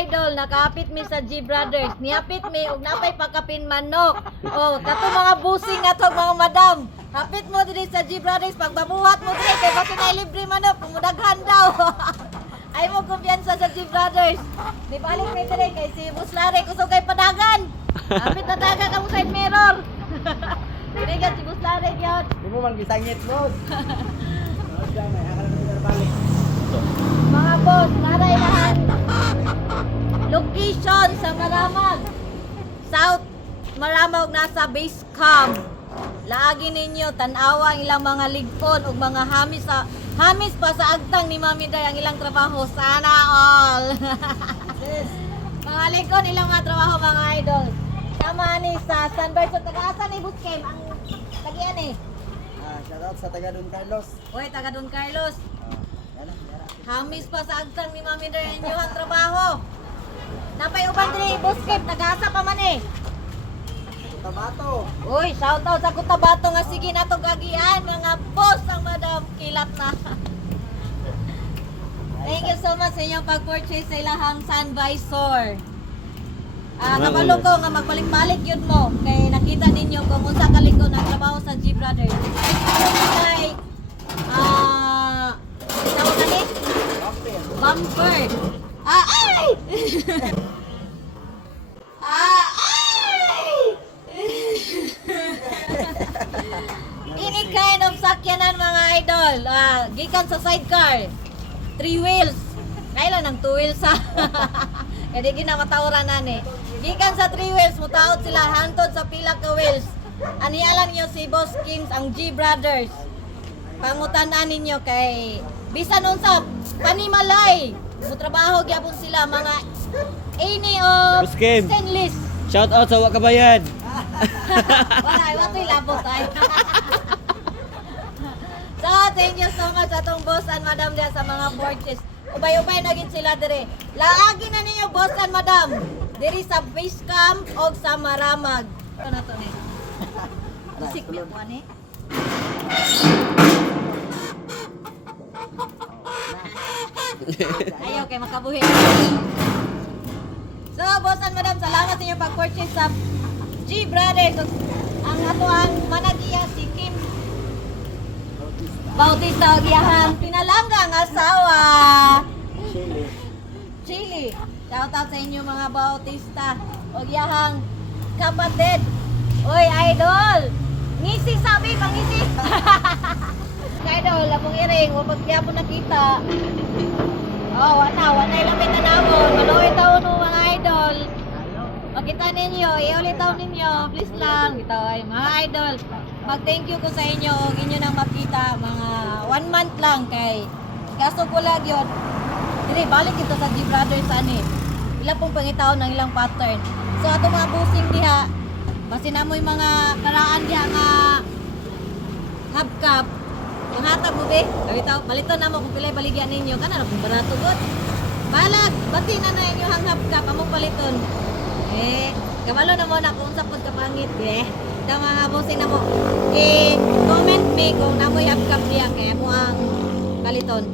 idol, nakapit mi sa G Brothers. Niapit mi og napay pagkapin manok. Oh, kato mga busing ato mga madam. Hapit mo diri sa G Brothers pagbabuhat mo diri kay basi na libre manok kumudaghan daw. Ay mo kumpiyansa sa G Brothers. Di balik mi diri kay si Buslare kusog kay padagan. Hapit na taga ka mo side mirror. Diri ka si Buslare gyud. Di mo man gisangit, boss. May akala na balik. Mga boss, naray lahat. Location sa Maramag. South Maramag nasa base camp. Laagi ninyo tan-awa ang ilang mga ligpon ug mga hamis pa sa agtang ni Mami Day ang ilang trabaho. Sana all. Mga ligpon ilang mga trabaho mga idol. Sama ni sa Sunbird sa taga-asa ni Buskem ang tagian eh. Shout out sa taga Don Carlos. Oy, taga Don Carlos. Yan. Hamis pa sa agtang ni Mami Day ang inyong trabaho. Napay uban diri Buskem taga-asa pa man eh. Tabato. Uy, shout out sa Cotabato nga sige na tong gagian mga boss ang madam kilat na. Thank you so much sa inyong pag-purchase sa ilahang sun visor. Kabalo ko nga magbalik-balik yun mo kay nakita ninyo kung unsa kaliko na trabaho sa G Brothers. Kay tawag na ni? Bumper. Ay! Any kind of sakyanan mga idol. Gikan sa sidecar. 3 wheels. Kailan ang 2 wheels ha? Kaya di ginamatawaran na ni. Gikan sa 3 wheels, mutaot sila hantod sa pila ka wheels. Anialan nyo si Boss Kings ang G Brothers. Pangutanan ninyo kay bisan unsa panimalay. Mutrabaho gyapon sila mga any of Boss Kim. stainless. Shout out sa Wakabayan. Wala, wato'y labot ay. So, thank you so much atong boss and madam diya sa mga purchase. Ubay-ubay na gid sila dire. Laagi na ninyo boss and madam. Diri sa base camp o sa Maramag. Ito na to ni. Musik niya po ani. Ayaw kay makabuhi. So, boss and madam, salamat sa inyong pag-purchase sa G Brothers. Ang ato ang managiya si Kim Bautista og iyahang pinalanggang asawa. Chili. Shout out sa inyo mga Bautista og iyahang kapatid. Oy, idol. Ngisi sabi, pangisi. Idol, lapong iring, wapag kaya po nakita. Oh, wala ilang tanawon. Maloy taon mo mga idol. Makita ninyo, iulit taon ninyo, please lang. Ito ay mga idol. Mag-thank you ko sa inyo, og inyo nang makita mga 1 month lang kay gasto ko lang yun. Dili, balik ito sa G Brothers ani. Ila pong pangitaon ng ilang pattern. So ato mga busing diha, basin na mo yung mga karaan diha nga hubcap. Ang hatag mo be, palito na mo kung pilay baligyan ninyo, kana na kung barato god. Balag, bati na na inyo hang hubcap, among paliton. Kabalo na mo na kung sa pod kapangit ito mga busing na mo. Comment me kung namoy hubcap diya kaya mo ang kaliton.